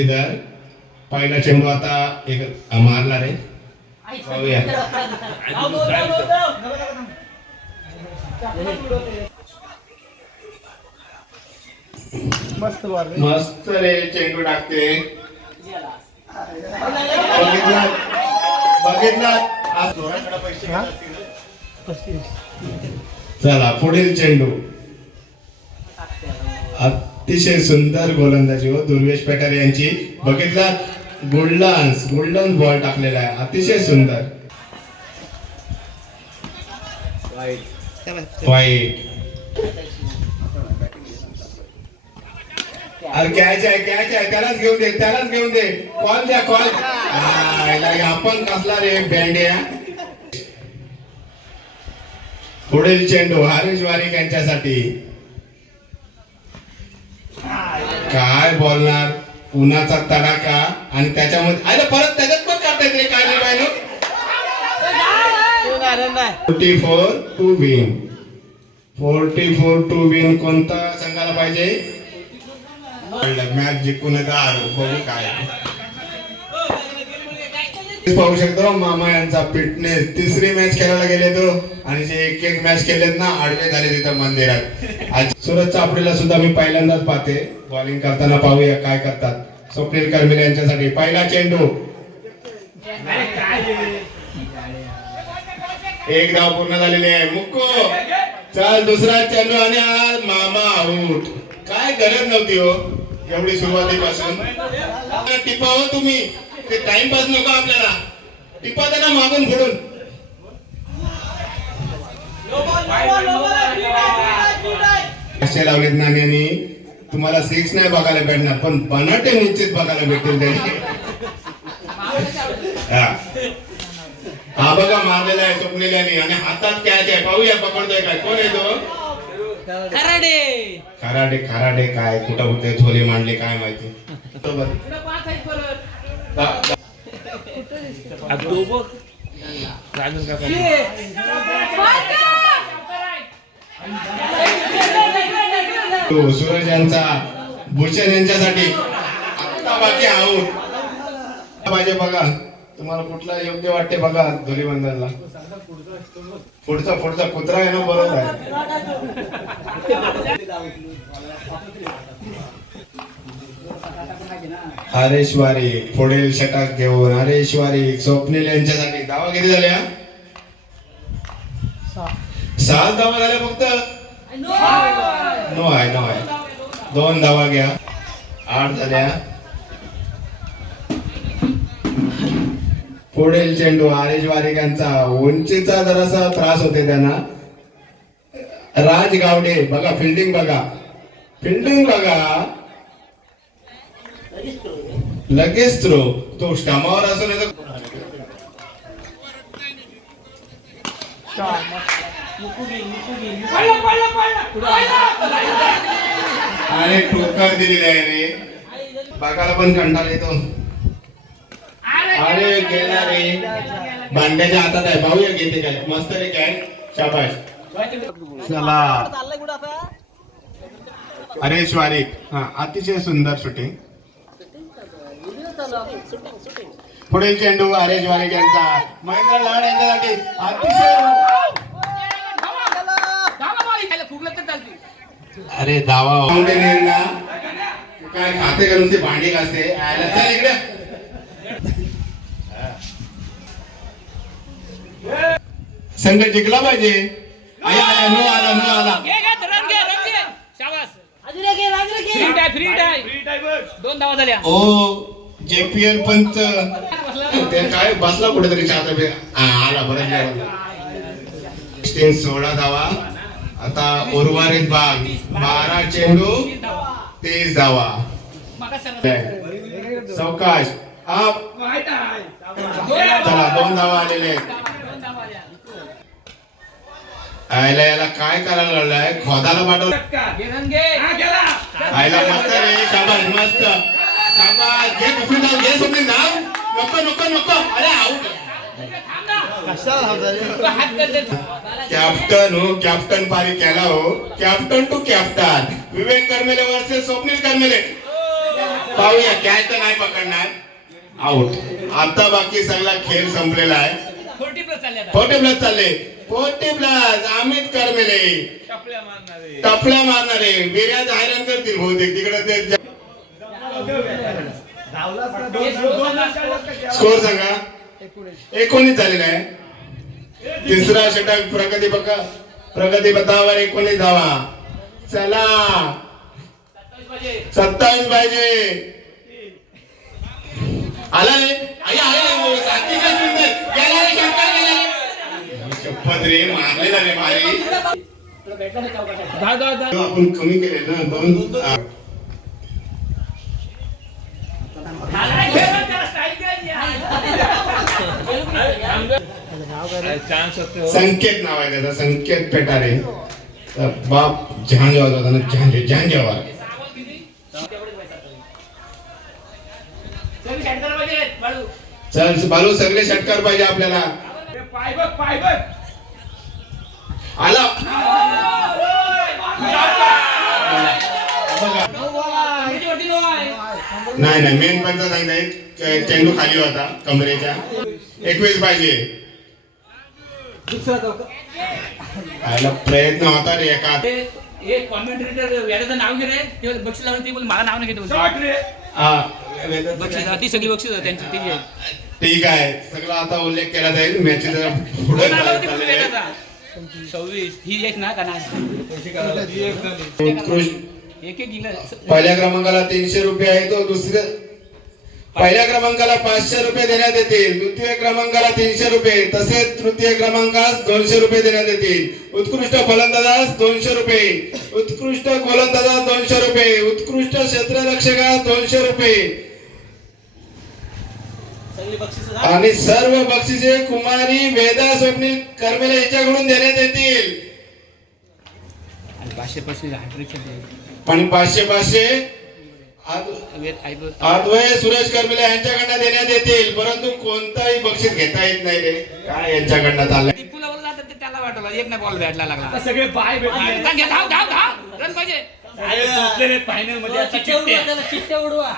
इधर पहिला चेंडू आता एक मारला रे पाहूया. मस्त रे चेंडू टाकते. बघितला चला पुढील चेंडू. अतिशय सुंदर गोलंदाजी हो दुर्वेश पेटर यांची. बघितला गोल्डन बॉल टाकलेला आहे. अतिशय सुंदर. वाईट अरे कॅच आहे त्यालाच घेऊन दे कॉल द्या कॉल. आपण कसला रे बँड्या. पुढील चेंडू हरीश वारीक यांच्यासाठी. काय बोलणार. उन्हाचा तडाखा आणि त्याच्यामध्ये अरे परत त्याच्यात पण काढतायत रे काय रे बायनो. 44 टू विन. 44 टू विन कोणता संघाला पाहिजे. मॅच जिंकून बघू काय. पाहू शकतो मामा यांचा फिटनेस. तिसरी मॅच खेळायला गेले तो आणि जे एक मॅच केलेत ना आडवे झाले तिथं मंदिरात. आज सुरज चापडीला सुद्धा मी पहिल्यांदाच पाहते. बॉलिंग करताना पाहूया काय करतात. स्वप्नील कर्मिले यांच्यासाठी पहिला चेंडू. एक धाव पूर्ण झालेली आहे. मुक्को चल दुसरा चेंडू आणि आज मामा आऊट. काय गरज नव्हती हो एवढी सुरुवातीपासून. टिपा हो तुम्ही ते टाइमपास नको आपल्याला. टिपा त्यांना मागून फोडून. असे लावलेत नाण्याने. तुम्हाला 6 नाही बघायला भेटणार पण बनाटे निश्चित बघायला भेटतील त्यांनी. हा बघा मारलेला आहे स्वप्नीलाने आणि हातात कॅच आहे. पाहूया पकडतोय काय. कोण आहे तो. खराडे काय कुठं होते झोले मांडले काय माहिती. सूरज यांचा भूषण यांच्यासाठी आता बाकी आऊट पाहिजे. बघा तुम्हाला कुठला योग्य वाटते बघा. धुलीवंदनला पुढचा कुत्रा आहे ना बरोबर आहे. हरेश्वारी पुढील षटक घेऊन. हरेश्वारी स्वप्नील यांच्यासाठी. धावा किती झाल्या. 7 धावा झाल्या फक्त. नो आहे 2 धावा घ्या. 8 झाल्या. पुढील चेंडू हरीश वारीक यांचा. उंचीचा जरासा त्रास होते त्यांना. राज गावडे बघा फिल्डिंग बघा. लगेच थ्रो. तो स्टमावर असून आणि ठोकर दिलेली आहे रे. बघायला पण कंटाळा येतो. अरे गेला रे. भांड्याच्या हातात आहे. पाहूया घेते काय. मस्त रे कॅच. शाबाश. चला हरीश वारीक. हा अतिशय सुंदर शूटिंग. पुढील चेंडू हरीश वारीक यांचा. महेंद्र लाड यांच्यासाठी. अतिशय अरे धावा काय खाते करून ते भांडी घासते. चल इकडे. संघ जिंकला पाहिजे. नो आला. दोन धावा झाल्या. ओ JPL पंच ते काय बसला कुठेतरी आला बरं. 16 धावा. आता उर्वरित भाग 12 चेंडू 30 धावा. सावकाश. चला 2 धावा आलेले. याला काय करायला लागलाय. खोदाला पाठवलं. आयला मस्त रे. शाबास मस्त. घे समजून नाव. नको. अरे आऊट. कॅप्टन पारी केला हो. Captain to captain. Vivek Karmele versus Swapnil Karmele. पाहूया कॅच तर नाही पकडणार, आउट. आता बाकी सगळा खेळ संपलेला आहे. 40 प्लस चालले आता. 40 प्लस चालले. 40 प्लस अमित करमेले टपल्या मारणारे विर्यात आयरन करतील बहुतेक तिकडे ते. स्कोर सांगा. 19 झालेला आहे. तिसरा षटक प्रगती पथावर 19 धावा. चला 27 पाहिजे. आला रे शपथ रे, मारलेला रे मारी. आपण कमी केले ना 2. संकेत नाव आहे त्याचा, संकेत पेटारे. बाप जहान जेव्हा होता ना, जहान जेव्हा. चल बालू सगळे षटकार पाहिजे आपल्याला. आला नाही मेन पंच सांगताय चेंडू खाली होता कमरेच्या. 21 पाहिजे. प्रयत्न होता रे एका. एक कॉमेंटेटर याचं नाव घे रे, ते बक्षीस लावून ते बोल मला नाव नाही घेतो. बक्षीस ती सगळी बक्षीस त्यांची. ठीक आहे, सगळा आता उल्लेख केला जाईल. मॅच पुढे 26 ही एक ना का एक पहिल्या क्रमांकाला 300 रुपये आहे तो. पहिल्या क्रमांकाला 500 रुपये देण्यात येतील. द्वितीय क्रमांकाला 300 रुपये, तसेच तृतीय क्रमांकास 200 रुपये देण्यात येतील. उत्कृष्ट फलंदाजास 200 रुपये, उत्कृष्ट गोलंदाजास 200 रुपये, उत्कृष्ट क्षेत्ररक्षकास 200 रुपये आणि सर्व बक्षिसे कुमारी वेदा स्वप्नील करमेले यांच्याकडून देण्यात येतील. आणि 500 आदवय सुरेश करमेले यांच्याकडनं देण्यात येतील. परंतु कोणताही बक्षीस घेता येत नाही रे, काय यांच्याकडनं चाललंय. त्याला वाटलं एक ना बॉल बॅटला लागला. सगळे पाय रन पाहिजे. फायनल मध्ये चिठ्ठ्या उडवा.